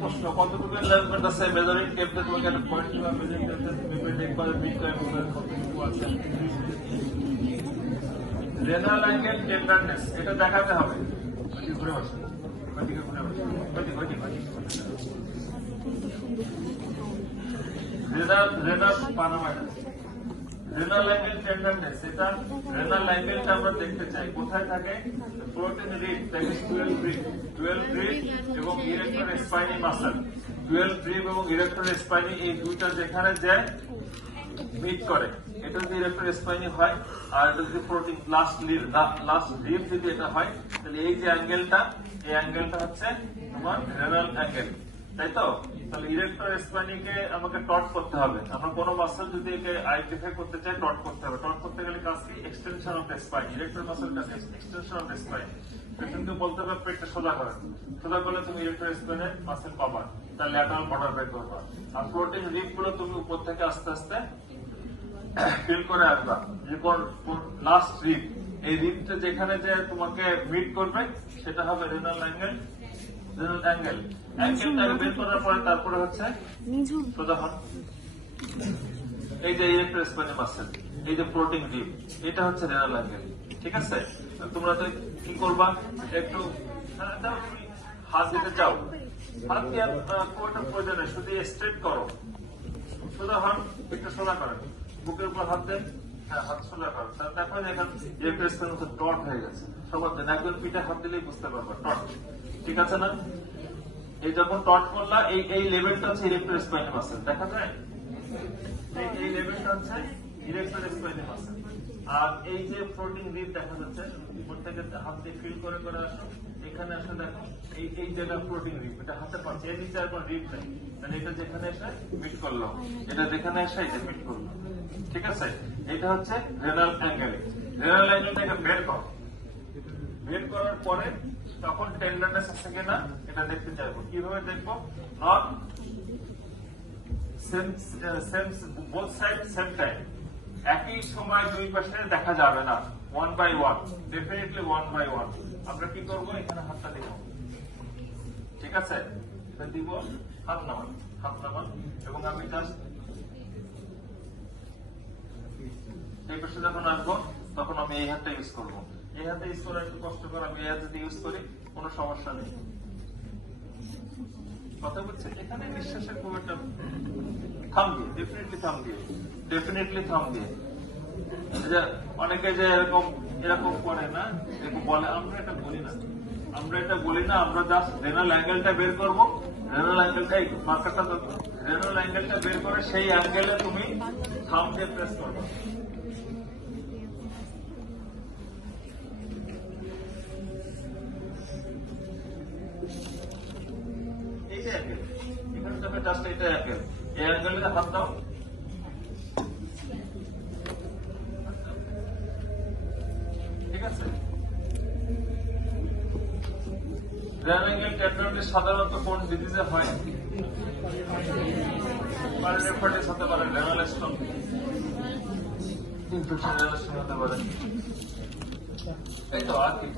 প্রশ্ন কতটুকু এনলার্জমেন্ট আছে মেজারিং টেপে তোমাকে একটা পয়েন্ট বা মেজারিং টেপে তুমি দেখবা মিড টাইম কতটুকু আছে রেনাল অ্যাঙ্গেল টেন্ডারনেস এটা দেখাতে হবে ঘুরে বসে রেনাল অ্যাঙ্গেল টেন্ডারনেস এটা রেনাল অ্যাঙ্গেলটা আমরা দেখতে চাই কোথায় থাকে প্রোটিন রিড থাকে 12 রিড এবং ইরেক্টর স্পাইনি মাসল 12 রিড এবং ইরেক্টর স্পাইনি এই দুইটা যেখানে যায় মিট করে এটা যদি ইরেক্টর স্পাইনি হয় আর এটা যদি প্রোটিন লাস্ট রিব যদি এটা হয় তাহলে এই যে অ্যাঙ্গেলটা এই অ্যাঙ্গেলটা হচ্ছে তোমার রেনাল অ্যাঙ্গেল তাই তো তাহলে ইরেক্টর স্পাইনিকে আমাকে টট করতে হবে আমরা কোনো মাসল যদি একে আইডেন্টিফাই করতে চাই টট করতে হবে টট করতে গেলে কাজ কি extension of the spine erector মাসলটা এক্সটেনশন অফ দ্য স্পাইন পেশেন্টকে বলতে হবে পেটটা সোজা করে সোজা করলে তুমি ইরেক্টর স্পাইনের মাসল পাবা তার ল্যাটারাল বর্ডার বের করবা আর প্রোটিন রিব গুলো তুমি উপর থেকে আস্তে আস্তে ফিল করে আসবা যে লাস্ট রিব এই রিবটা যেখানে যে তোমাকে মিট করবে সেটা হবে রেনাল অ্যাঙ্গেল অ্যাঙ্গেলটাকে বের করার পরে তারপরে হচ্ছে সোজা হন এই যে ইরেক্টর স্পাইনাল মাসল এই যে প্রোটিন রিব এটা হচ্ছে রেনাল অ্যাঙ্গেল ঠিক আছে তোমরা তো কি করবা একটু হাত দিতে চাও হাত দিয়ে কোনটা প্রয়োজনে শুধু স্ট্রেট করো সোজা হন একটু সোজা করেন বুকের উপর হাত দেন হ্যাঁ হাত সোজা করেন দেখো এখানে ইরেক্টর স্পাইনাল ডট হয়ে গেছে সবার দেন একজন পিঠে হাত দিলেই বুঝতে পারবা ডট ঠিক আছে না এই যখন টট করলা এই লেভেলটা হচ্ছে ইরেক্টর স্পাইনাল মাসল দেখা যায় এই লেভেলটা হচ্ছে ইরেক্টর স্পাইনাল মাসল আর এই যে প্রোটিন রিব দেখা যাচ্ছে উপর থেকে হাত দিয়ে ফিল করে করে আসো এখানে আসলে দেখো এই জায়গা প্রোটিন রিব এটা হাতে পাচ্ছে এর নিচে আর কোনো রিব নেই মানে এটা যেখানে এসে মিট করলো এটা যেখানে এসে এটা মিট করলো ঠিক আছে এটা হচ্ছে রেনাল অ্যাঙ্গেল অ্যাঙ্গেলটাকে বের করো বের করার পরে তখন টেন্ডারনেস আছে কিনা এটা দেখতে চাইবো কিভাবে দেখবো not both side same time একই সময় দুই পাশে দেখা যাবে না 1 by 1 ডেফিনেটলি 1 by 1 আমরা কি করবো এখানে হাতটা দিব ঠিক আছে এটা দিব হাত নামান এবং আমি জাস্ট এই পাশে যখন আসবো তখন আমি এই হাতটা ইউজ করবো এই হাতে ইউজ করা একটু কষ্ট করে আমি এই হাতে ইউজ করি কোনো সমস্যা নেই কথা বলছে এখানে নিঃশ্বাসের খুব একটা থাম দিয়ে ডেফিনেটলি থাম দিয়ে অনেকে যে এরকম করে না এরকম বলে আমরা এটা বলি না আমরা জাস্ট রেনাল অ্যাঙ্গেলটা বের করবো রেনাল অ্যাঙ্গেলটা মার্কারটা রেনাল অ্যাঙ্গেলটা বের করে সেই অ্যাঙ্গেলে তুমি থাম দিয়ে প্রেস করবে জাস্ট এটা অ্যাঙ্গেল এই অ্যাঙ্গেলে হাত দাও ঠিক আছে রেনাল অ্যাঙ্গেল টেন্ডারনেস সাধারণত কোন ডিজিজে হয় পাইলোনেফ্রাইটিস হতে পারে রেনাল স্টোন ইনফেকশন হতে পারে এই তো আর কি